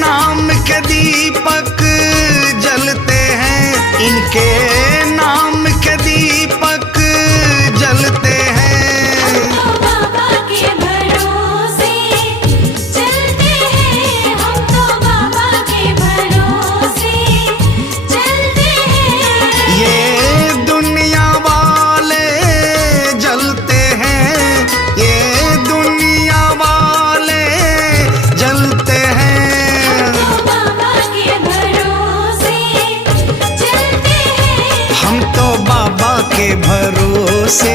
नाम के दीपक जलते हैं, इनके नाम के दीपक जलते हैं। हम तो बाबा के भरोसे चलते हैं, हम तो बाबा के भरोसे चलते हैं। ये दुनिया वाले जलते हैं, ये दुनिया वाले जलते हैं। हम तो बाबा के भरोसे चलते हैं, हम तो बाबा के भरोसे